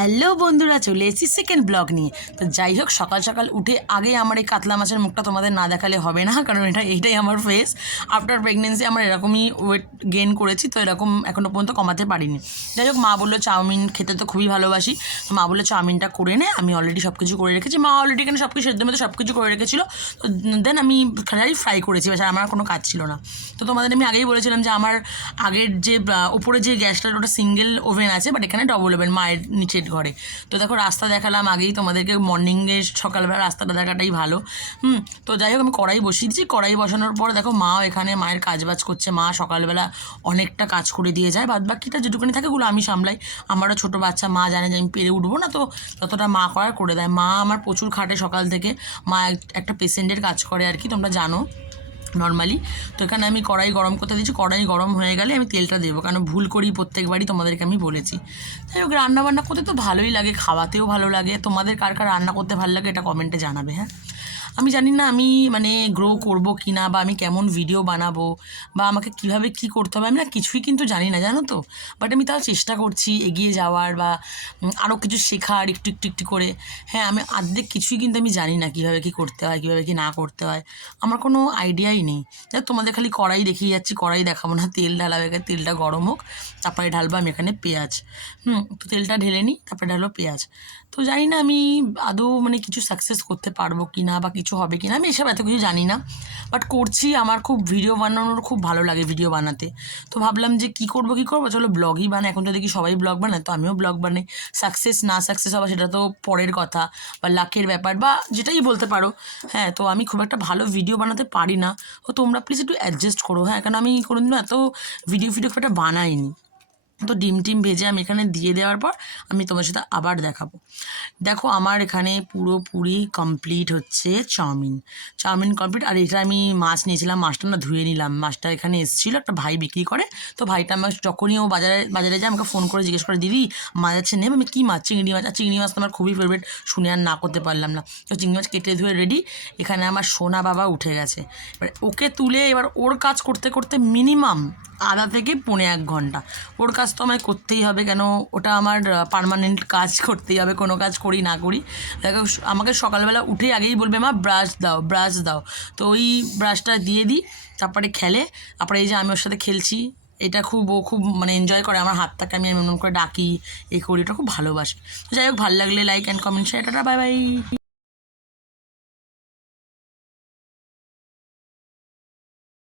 Hello বন্ধুরা, চলে এসেছি সেকেন্ড ব্লগ নিয়ে। তো যাই হোক, সকাল সকাল উঠে আগে আমার এই কাতলা মাছের মুখটা তোমাদের না দেখালে হবে না, কারণ এইটাই আমার ফেস। আফটার প্রেগনেন্সি আমার এরকমই ওয়েট গেইন করেছি, তো এরকম এখনও পর্যন্ত কমাতে পারিনি। যাই হোক, মা বললো চাউমিন খেতে তো খুবই ভালোবাসি, তো মা বললো চাউমিনটা করে নে। আমি অলরেডি সব কিছু করে রেখেছি, মা অলরেডি এখানে সব কিছু সেদ্ধ মধ্যে সব কিছু করে রেখেছিলো। তো দেন আমি খালি ফ্রাই করেছি, বাস আমার কোনো কাজ ছিল না। তো তোমাদের আমি আগেই বলেছিলাম যে আমার আগের যে উপরে যে গ্যাসটার ওটা সিঙ্গেল ওভেন আছে, বাট এখানে ডবল ওভেন মায়ের নিচের ঘরে। তো দেখো, রাস্তা দেখালাম আগেই তোমাদেরকে, মর্নিংয়ে সকালবেলা রাস্তাটা দেখাটাই ভালো। তো যাই হোক, আমি কড়াই বসিয়েছি। কড়াই বসানোর পর দেখো, মাও এখানে মায়ের কাজবাজ করছে। মা সকালবেলা অনেকটা কাজ করে দিয়ে যায়, বাদ বাকিটা যেটুকুনি থাকে ওগুলো আমি সামলাই। আমারও ছোটো বাচ্চা, মা জানে যে আমি পেরে উঠবো না, তো ততটা মা করার করে দেয়। মা আমার প্রচুর খাটে সকাল থেকে। মা একটা পেশেন্টের কাজ করে আর কি, তোমরা জানো নর্মালি। তো এখানে আমি কড়াই গরম করতে দিচ্ছি। কড়াই গরম হয়ে গেলে আমি তেলটা দেবো, কারণ ভুল করি প্রত্যেকবারই, তোমাদেরকে আমি বলেছি। যাই হোক, রান্নাবান্না করতে তো ভালোই লাগে, খাওয়াতেও ভালো লাগে। তোমাদের কার কার রান্না করতে ভালো লাগে এটা কমেন্টে জানাবে। হ্যাঁ, আমি জানি না আমি মানে গ্রো করবো কি না, বা আমি কেমন ভিডিও বানাবো, বা আমাকে কিভাবে কি করতে হবে, আমি না কিছুই কিন্তু জানি না, জানো তো। বাট আমি তাও চেষ্টা করছি এগিয়ে যাওয়ার, বা আরও কিছু শেখার একটু একটু একটু করে। হ্যাঁ, আমি অর্ধেক কিছুই কিন্তু আমি জানি না, কীভাবে কী করতে হয়, কীভাবে কী না করতে হয়, আমার কোনো আইডিয়াই নেই। যাই, তোমাদের খালি কড়াই দেখিয়ে যাচ্ছি, কড়াই দেখাবো না। তেল ঢালা হয়ে গেছে, তেলটা গরম হোক, তারপরে ঢালবো আমি এখানে পেঁয়াজ। তো তেলটা ঢেলে নিই, তারপরে ঢালবো পেঁয়াজ। তো জানি না আমি আদৌ মানে কিছু সাকসেস করতে পারবো কি না, বা কিছু হবে কি না, আমি এসব এত কিছু জানি না। বাট করছি, আমার খুব ভিডিও বানানোর খুব ভালো লাগে, ভিডিও বানাতে। তো ভাবলাম যে কী করবো, চলো ব্লগই বানাই। এখন তো দেখি সবাই ব্লগ বানায়, তো আমিও ব্লগ বানাই। সাকসেস না সাকসেস হওয়া সেটা তো পরের কথা, বা লাকের ব্যাপার, বা যেটাই বলতে পারো। হ্যাঁ, তো আমি খুব একটা ভালো ভিডিও বানাতে পারি না। তো তোমরা প্লিজ একটু অ্যাডজাস্ট করো। হ্যাঁ, কারণ আমি কোনোদিনও এত ভিডিও খুব একটা বানাইনি। তো ডিম টিম ভেজে আমি এখানে দিয়ে দেওয়ার পর আমি তোমার সাথে আবার দেখাবো। দেখো, আমার এখানে পুরোপুরি কমপ্লিট হচ্ছে চাউমিন কমপ্লিট। আর এটা আমি মাছ নিয়েছিলাম, মাছটা না ধুয়ে নিলাম। মাছটা এখানে এসেছিলো, একটা ভাই বিক্রি করে। তো ভাইটা আমার যখনই ও বাজারে যায় আমাকে ফোন করে জিজ্ঞেস করে, দিদি মাছ আছে নেব? আমি কী মাছ? চিংড়ি মাছ। আর চিংড়ি মাছ তো আমার খুবই ফেভারিট, শুনে আর না করতে পারলাম না। তো চিংড়ি মাছ কেটে ধুয়ে রেডি। এখানে আমার সোনা বাবা উঠে গেছে। এবার ওকে তুলে এবার ওর কাজ করতে করতে মিনিমাম আধা থেকে 1.5 ঘন্টা। ওর কাজ তো আমায় করতেই হবে, কেন ওটা আমার পার্মানেন্ট কাজ, করতেই হবে, কোনো কাজ করি না করি। দেখো, আমাকে সকালবেলা উঠেই আগেই বলবে, মা ব্রাশ দাও, ব্রাশ দাও। তো ওই ব্রাশটা দিয়ে দিই, তারপরে খেলে। তারপরে এই যে আমি ওর সাথে খেলছি, এটা ও খুব মানে এনজয় করে। আমার হাতটাকে আমি এমন করে ডাকি, করি, ওটা খুব ভালোবাসে। তো যাই হোক, ভালো লাগলে like and comment share. Tata, bye bye.